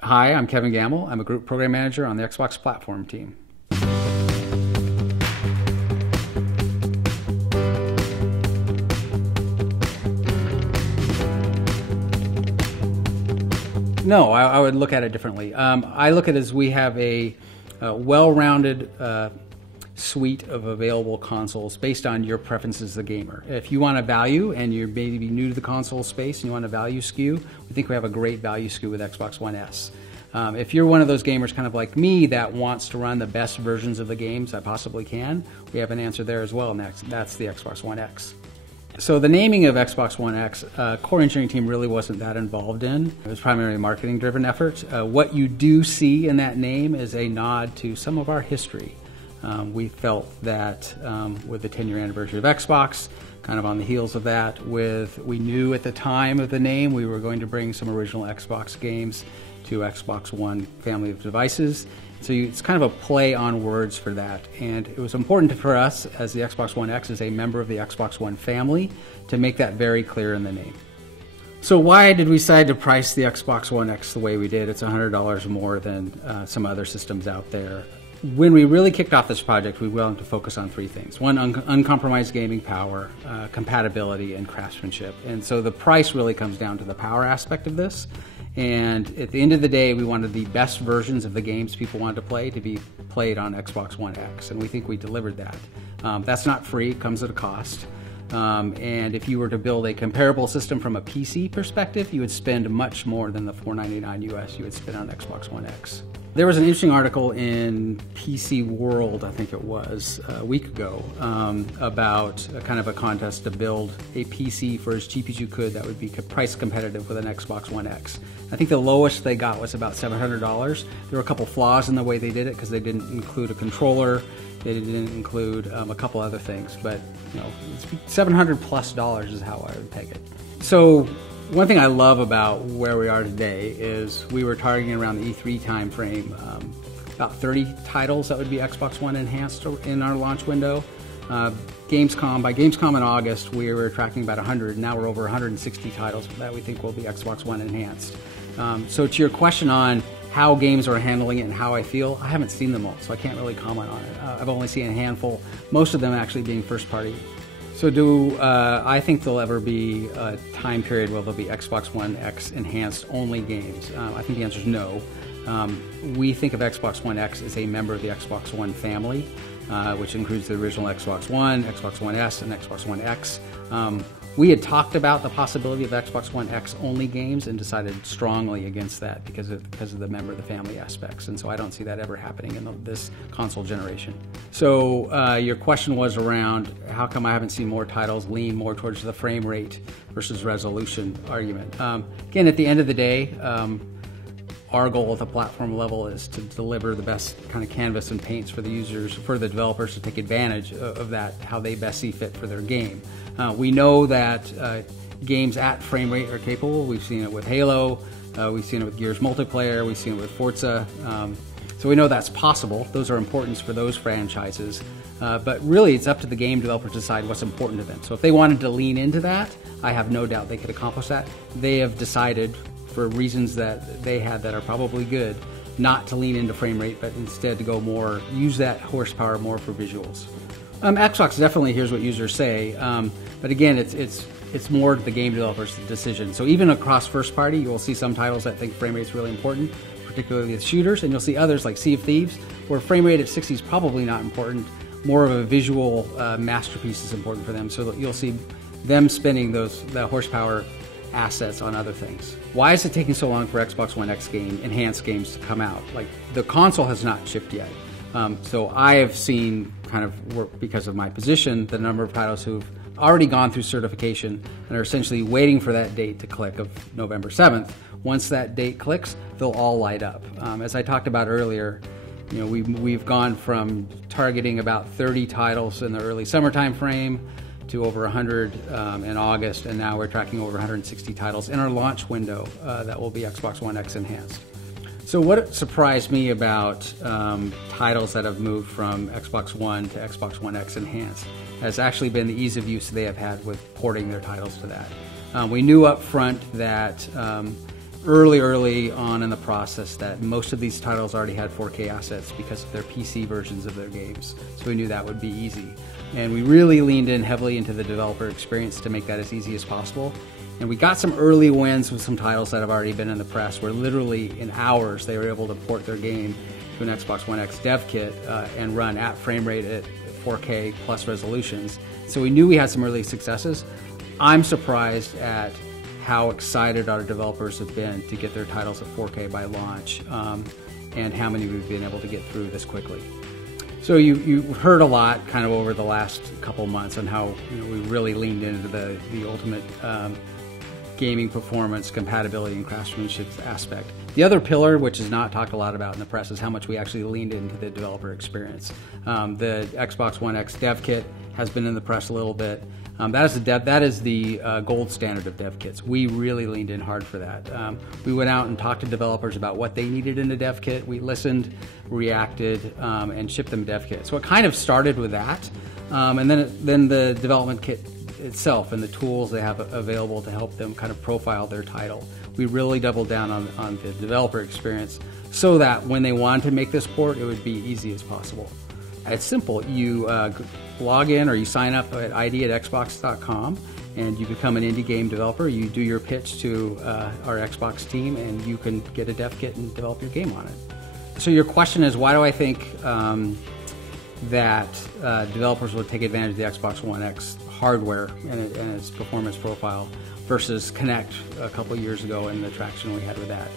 Hi, I'm Kevin Gammill. I'm a group program manager on the Xbox platform team. No, I would look at it differently. I look at it as we have a well-rounded suite of available consoles based on your preferences as a gamer. If you want a value and you're maybe new to the console space and you want a value SKU, we think we have a great value SKU with Xbox One S. If you're one of those gamers kind of like me that wants to run the best versions of the games I possibly can, we have an answer there as well, and that's the Xbox One X. So the naming of Xbox One X, core engineering team really wasn't that involved in. It was primarily a marketing-driven effort. What you do see in that name is a nod to some of our history. We felt that with the 10-year anniversary of Xbox, kind of on the heels of that, we knew at the time of the name we were going to bring some original Xbox games to Xbox One family of devices. So it's kind of a play on words for that. And it was important for us, as the Xbox One X is a member of the Xbox One family, to make that very clear in the name. So why did we decide to price the Xbox One X the way we did? It's $100 more than some other systems out there. When we really kicked off this project, we wanted to focus on three things. One, uncompromised gaming power, compatibility, and craftsmanship. And so the price really comes down to the power aspect of this. And at the end of the day, we wanted the best versions of the games people wanted to play to be played on Xbox One X. And we think we delivered that. That's not free, it comes at a cost. And if you were to build a comparable system from a PC perspective, you would spend much more than the $499 US you would spend on Xbox One X. There was an interesting article in PC World, I think it was, a week ago, about a kind of a contest to build a PC for as cheap as you could that would be price competitive with an Xbox One X. I think the lowest they got was about $700. There were a couple flaws in the way they did it because they didn't include a controller, they didn't include a couple other things, but you know, $700 plus is how I would peg it. So one thing I love about where we are today is we were targeting around the E3 time frame, about 30 titles that would be Xbox One enhanced in our launch window. By Gamescom in August, we were tracking about 100. Now we're over 160 titles that we think will be Xbox One enhanced. So to your question on how games are handling it and how I feel, I haven't seen them all, so I can't really comment on it. I've only seen a handful, most of them actually being first party. So do I think there'll ever be a time period where there'll be Xbox One X enhanced only games? I think the answer is no. We think of Xbox One X as a member of the Xbox One family, which includes the original Xbox One, Xbox One S, and Xbox One X. We had talked about the possibility of Xbox One X only games and decided strongly against that because of the member of the family aspects. And so I don't see that ever happening in this console generation. So your question was around how come I haven't seen more titles lean more towards the frame rate versus resolution argument. Again, at the end of the day, our goal at the platform level is to deliver the best kind of canvas and paints for the users, for the developers to take advantage of that, how they best see fit for their game. We know that games at frame rate are capable. We've seen it with Halo, we've seen it with Gears multiplayer, we've seen it with Forza. So we know that's possible. Those are important for those franchises. But really, it's up to the game developer to decide what's important to them. So if they wanted to lean into that, I have no doubt they could accomplish that. They have decided, for reasons that they had that are probably good, not to lean into frame rate, but instead to go more, use that horsepower more for visuals. Xbox definitely hears what users say, but again, it's more the game developer's decision. So even across first party, you'll see some titles that think frame rate's really important, particularly with shooters, and you'll see others like Sea of Thieves, where frame rate at 60 is probably not important. More of a visual masterpiece is important for them. So you'll see them spending that horsepower assets on other things. Why is it taking so long for Xbox One X enhanced games to come out? Like, the console has not shipped yet. So I have seen, kind of work because of my position, the number of titles who've already gone through certification and are essentially waiting for that date to click of November 7th. Once that date clicks, they'll all light up. As I talked about earlier, you know, we've gone from targeting about 30 titles in the early summertime frame to over 100 in August, and now we're tracking over 160 titles in our launch window that will be Xbox One X enhanced. So what surprised me about titles that have moved from Xbox One to Xbox One X enhanced has actually been the ease of use they have had with porting their titles to that. We knew up front that early on in the process that most of these titles already had 4K assets because of their PC versions of their games. So we knew that would be easy. And we really leaned in heavily into the developer experience to make that as easy as possible. And we got some early wins with some titles that have already been in the press, where literally in hours they were able to port their game to an Xbox One X dev kit and run at frame rate at 4K plus resolutions. So we knew we had some early successes. I'm surprised at how excited our developers have been to get their titles at 4K by launch, and how many we've been able to get through this quickly. So you heard a lot kind of over the last couple months on how we really leaned into the ultimate gaming performance, compatibility, and craftsmanship aspect. The other pillar, which is not talked a lot about in the press, is how much we actually leaned into the developer experience. The Xbox One X dev kit has been in the press a little bit. That is the gold standard of dev kits. We really leaned in hard for that. We went out and talked to developers about what they needed in a dev kit. We listened, reacted, and shipped them a dev kit. So it kind of started with that, and then the development kit itself and the tools they have available to help them kind of profile their title. We really doubled down on the developer experience so that when they wanted to make this port, it would be easy as possible. It's simple. You log in or you sign up at id@xbox.com and you become an indie game developer. You do your pitch to our Xbox team and you can get a dev kit and develop your game on it. So your question is, why do I think that developers would take advantage of the Xbox One X hardware and its performance profile versus Kinect a couple of years ago and the traction we had with that?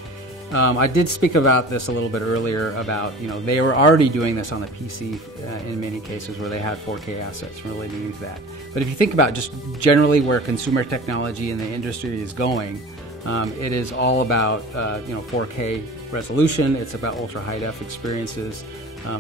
I did speak about this a little bit earlier about, they were already doing this on the PC in many cases where they had 4K assets, really needing that. But if you think about just generally where consumer technology in the industry is going, it is all about 4K resolution. It's about ultra high def experiences.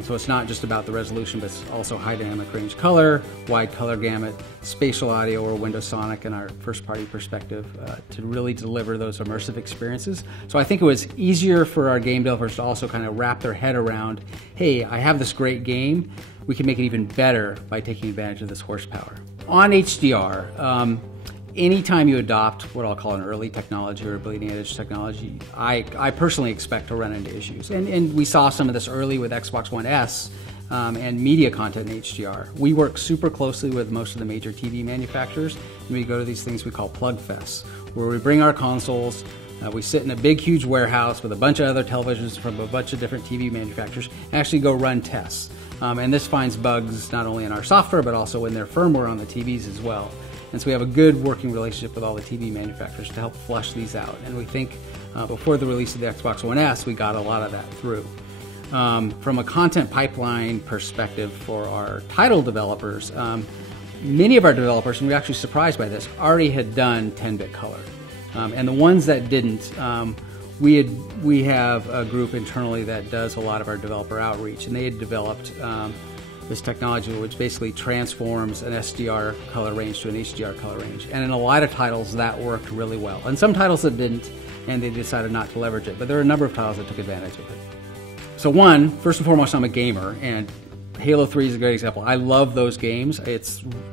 So it's not just about the resolution, but it's also high dynamic range color, wide color gamut, spatial audio or Windows Sonic in our first party perspective to really deliver those immersive experiences. So I think it was easier for our game developers to also kind of wrap their head around, hey, I have this great game, we can make it even better by taking advantage of this horsepower. On HDR, anytime you adopt what I'll call an early technology or a bleeding edge technology, I personally expect to run into issues. And we saw some of this early with Xbox One S and media content in HDR. We work super closely with most of the major TV manufacturers, and we go to these things we call plug fests, where we bring our consoles, we sit in a big, huge warehouse with a bunch of other televisions from a bunch of different TV manufacturers and actually go run tests. And this finds bugs not only in our software, but also in their firmware on the TVs as well. And so we have a good working relationship with all the TV manufacturers to help flush these out. And we think before the release of the Xbox One S, we got a lot of that through. From a content pipeline perspective for our title developers, many of our developers, and we're actually surprised by this, already had done 10-bit color. And the ones that didn't, we have a group internally that does a lot of our developer outreach, and they had developed this technology which basically transforms an SDR color range to an HDR color range. And in a lot of titles that worked really well. And some titles that didn't, and they decided not to leverage it. But there are a number of titles that took advantage of it. So first and foremost, I'm a gamer, and Halo 3 is a great example. I love those games.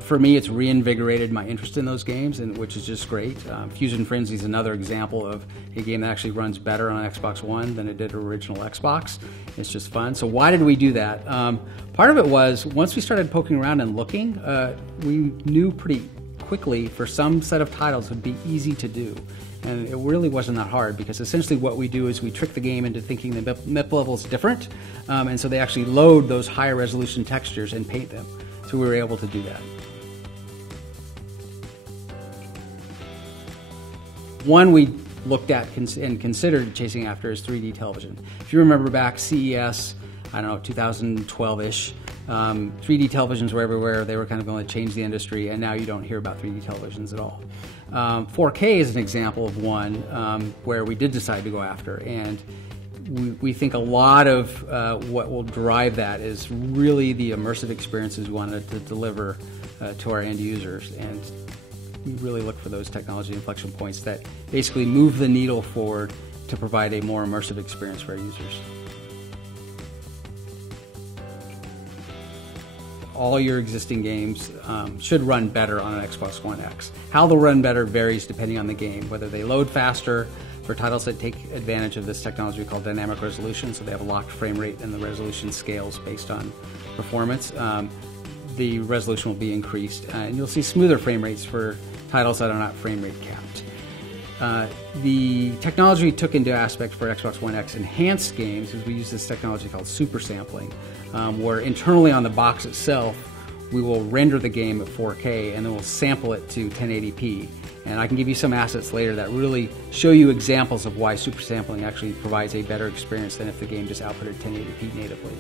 For me, it's reinvigorated my interest in those games, which is just great. Fusion Frenzy is another example of a game that actually runs better on Xbox One than it did original Xbox. It's just fun. So why did we do that? Part of it was, once we started poking around and looking, we knew pretty quickly for some set of titles it would be easy to do. And it really wasn't that hard, because essentially what we do is we trick the game into thinking the MIP level is different, and so they actually load those higher resolution textures and paint them. So we were able to do that. One we looked at and considered chasing after is 3D television. If you remember back CES, I don't know, 2012-ish, 3D televisions were everywhere. They were kind of going to change the industry, and now you don't hear about 3D televisions at all. 4K is an example of one where we did decide to go after, and we think a lot of what will drive that is really the immersive experiences we wanted to deliver to our end users, and we really look for those technology inflection points that basically move the needle forward to provide a more immersive experience for our users. All your existing games should run better on an Xbox One X. How they'll run better varies depending on the game, whether they load faster, for titles that take advantage of this technology called dynamic resolution, so they have a locked frame rate and the resolution scales based on performance. The resolution will be increased, and you'll see smoother frame rates for titles that are not frame rate capped. The technology we took into aspect for Xbox One X enhanced games is we use this technology called super sampling, where internally on the box itself we will render the game at 4K and then we'll sample it to 1080p. And I can give you some assets later that really show you examples of why super sampling actually provides a better experience than if the game just outputted 1080p natively.